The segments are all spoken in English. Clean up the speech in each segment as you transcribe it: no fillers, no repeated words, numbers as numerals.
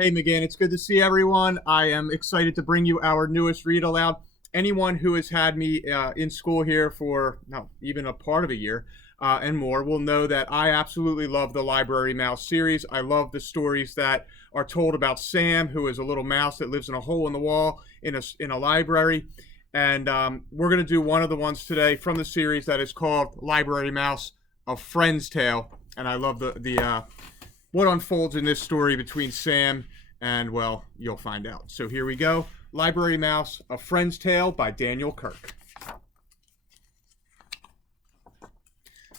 Hey, McGann, it's good to see everyone. I am excited to bring you our newest read aloud. Anyone who has had me in school here for even a part of a year and more will know that I absolutely love the Library Mouse series. I love the stories that are told about Sam, who is a little mouse that lives in a hole in the wall in a library. And we're going to do one of the ones today from the series that is called Library Mouse, A Friend's Tale. And I love the what unfolds in this story between Sam and, well, you'll find out. So here we go. Library Mouse, A Friend's Tale by Daniel Kirk.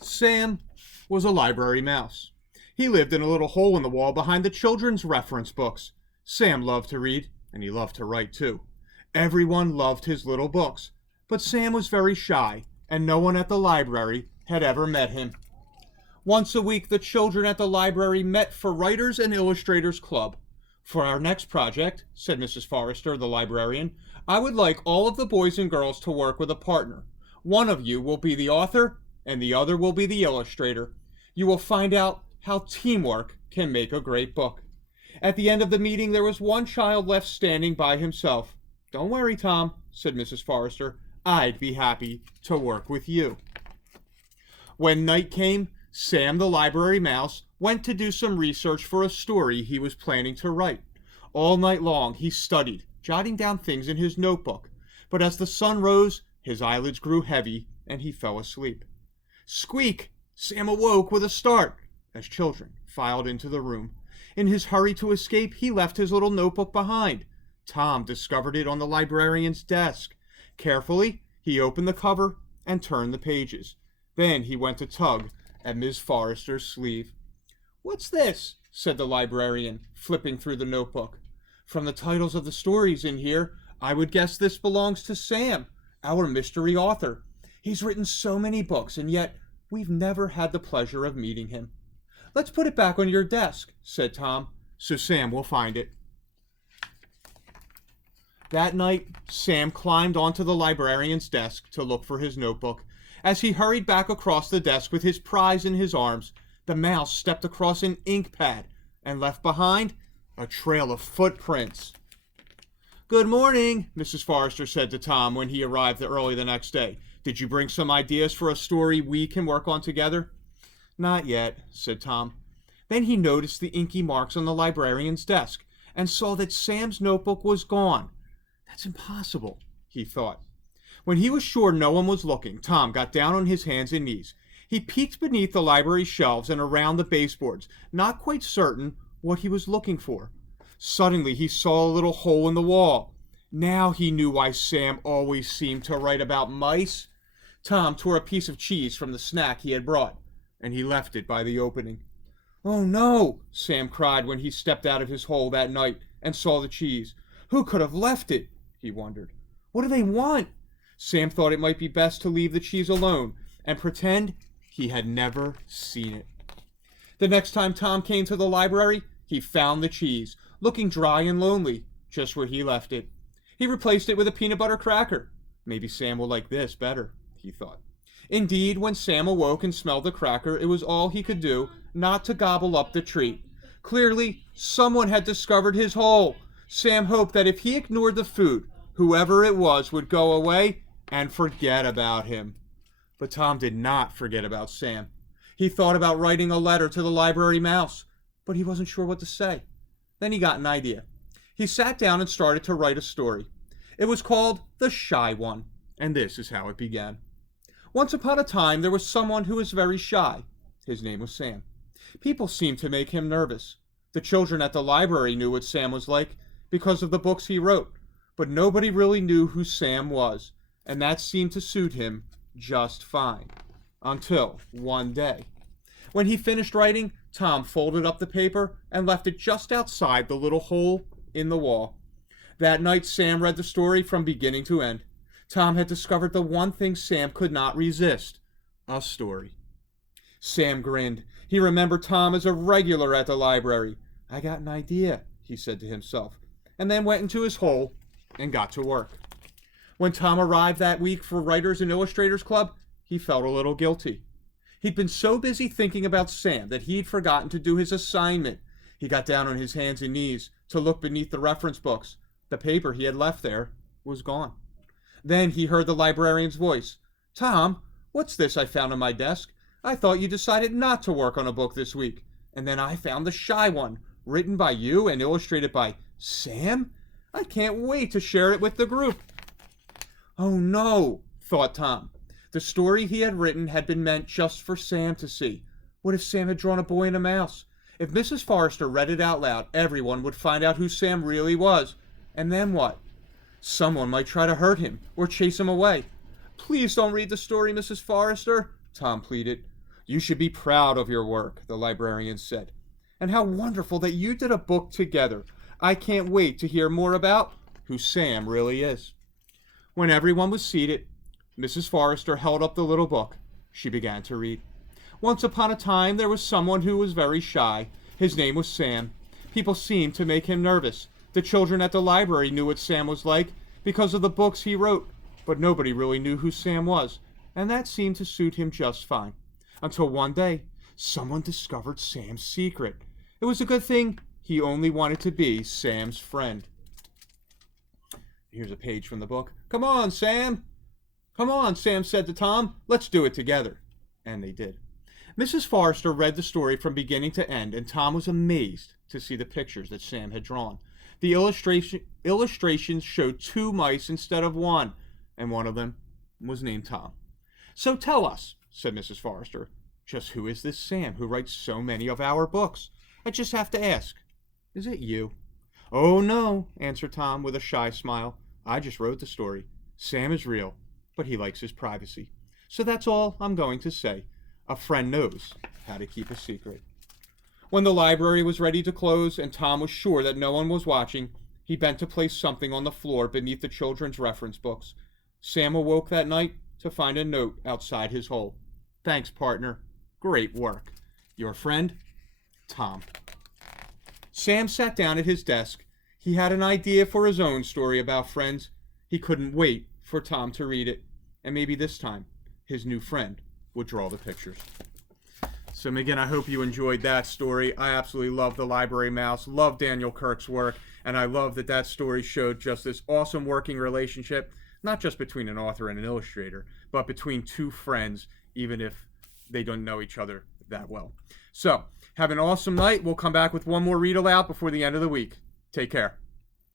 Sam was a library mouse. He lived in a little hole in the wall behind the children's reference books. Sam loved to read, and he loved to write too. Everyone loved his little books, but Sam was very shy, and no one at the library had ever met him. Once a week, the children at the library met for Writers and Illustrators Club. For our next project, said Mrs. Forrester, the librarian, I would like all of the boys and girls to work with a partner. One of you will be the author, and the other will be the illustrator. You will find out how teamwork can make a great book. At the end of the meeting, there was one child left standing by himself. Don't worry, Tom, said Mrs. Forrester. I'd be happy to work with you. When night came, Sam the library mouse went to do some research for a story he was planning to write. All night long he studied, jotting down things in his notebook. But as the sun rose, his eyelids grew heavy and he fell asleep. Squeak! Sam awoke with a start as children filed into the room. In his hurry to escape, he left his little notebook behind. Tom discovered it on the librarian's desk. Carefully, he opened the cover and turned the pages. Then he went to tug at Miss Forrester's sleeve. What's this? Said the librarian, flipping through the notebook. From the titles of the stories in here, I would guess this belongs to Sam, our mystery author. He's written so many books, and yet we've never had the pleasure of meeting him. Let's put it back on your desk, said Tom, so Sam will find it. That night, Sam climbed onto the librarian's desk to look for his notebook. As he hurried back across the desk with his prize in his arms, the mouse stepped across an ink pad and left behind a trail of footprints. Good morning, Mrs. Forrester said to Tom when he arrived early the next day. Did you bring some ideas for a story we can work on together? Not yet, said Tom. Then he noticed the inky marks on the librarian's desk and saw that Sam's notebook was gone. That's impossible, he thought. When he was sure no one was looking, Tom got down on his hands and knees. He peeked beneath the library shelves and around the baseboards, not quite certain what he was looking for. Suddenly he saw a little hole in the wall. Now he knew why Sam always seemed to write about mice. Tom tore a piece of cheese from the snack he had brought, and he left it by the opening. Oh no, Sam cried when he stepped out of his hole that night and saw the cheese. Who could have left it? He wondered. What do they want? Sam thought it might be best to leave the cheese alone and pretend he had never seen it. The next time Tom came to the library, he found the cheese, looking dry and lonely, just where he left it. He replaced it with a peanut butter cracker. Maybe Sam will like this better, he thought. Indeed, when Sam awoke and smelled the cracker, it was all he could do not to gobble up the treat. Clearly, someone had discovered his hole. Sam hoped that if he ignored the food, whoever it was would go away and forget about him. But Tom did not forget about Sam. He thought about writing a letter to the library mouse, but he wasn't sure what to say. Then he got an idea. He sat down and started to write a story. It was called The Shy One, and this is how it began. Once upon a time, there was someone who was very shy. His name was Sam. People seemed to make him nervous. The children at the library knew what Sam was like because of the books he wrote, but nobody really knew who Sam was, and that seemed to suit him just fine. Until one day. When he finished writing, Tom folded up the paper and left it just outside the little hole in the wall. That night, Sam read the story from beginning to end. Tom had discovered the one thing Sam could not resist, a story. Sam grinned. He remembered Tom as a regular at the library. I got an idea, he said to himself, and then went into his hole and got to work. When Tom arrived that week for Writers and Illustrators Club, he felt a little guilty. He'd been so busy thinking about Sam that he'd forgotten to do his assignment. He got down on his hands and knees to look beneath the reference books. The paper he had left there was gone. Then he heard the librarian's voice. "Tom, what's this I found on my desk? I thought you decided not to work on a book this week. And then I found The Shy One, written by you and illustrated by Sam? I can't wait to share it with the group." Oh no, thought Tom. The story he had written had been meant just for Sam to see. What if Sam had drawn a boy and a mouse? If Mrs. Forrester read it out loud, everyone would find out who Sam really was. And then what? Someone might try to hurt him or chase him away. "Please don't read the story, Mrs. Forrester," Tom pleaded. "You should be proud of your work," the librarian said. "And how wonderful that you did a book together. I can't wait to hear more about who Sam really is." When everyone was seated, Mrs. Forrester held up the little book. She began to read. Once upon a time, there was someone who was very shy. His name was Sam. People seemed to make him nervous. The children at the library knew what Sam was like because of the books he wrote, but nobody really knew who Sam was, and that seemed to suit him just fine. Until one day, someone discovered Sam's secret. It was a good thing he only wanted to be Sam's friend. Here's a page from the book. "Come on, Sam." "Come on," Sam said to Tom. "Let's do it together." And they did. Mrs. Forrester read the story from beginning to end, and Tom was amazed to see the pictures that Sam had drawn. The illustrations showed 2 mice instead of 1, and one of them was named Tom. "So tell us," said Mrs. Forrester, "just who is this Sam who writes so many of our books? I just have to ask, is it you?" "Oh, no," answered Tom with a shy smile. "I just wrote the story. Sam is real, but he likes his privacy. So that's all I'm going to say. A friend knows how to keep a secret." When the library was ready to close and Tom was sure that no one was watching, he bent to place something on the floor beneath the children's reference books. Sam awoke that night to find a note outside his hole. "Thanks, partner. Great work. Your friend, Tom." Sam sat down at his desk. He had an idea for his own story about friends. He couldn't wait for Tom to read it, and maybe this time his new friend would draw the pictures. So again, I hope you enjoyed that story. I absolutely love The Library Mouse, love Daniel Kirk's work, and I love that that story showed just this awesome working relationship, not just between an author and an illustrator, but between 2 friends, even if they don't know each other that well. So, have an awesome night. We'll come back with one more read aloud before the end of the week. Take care.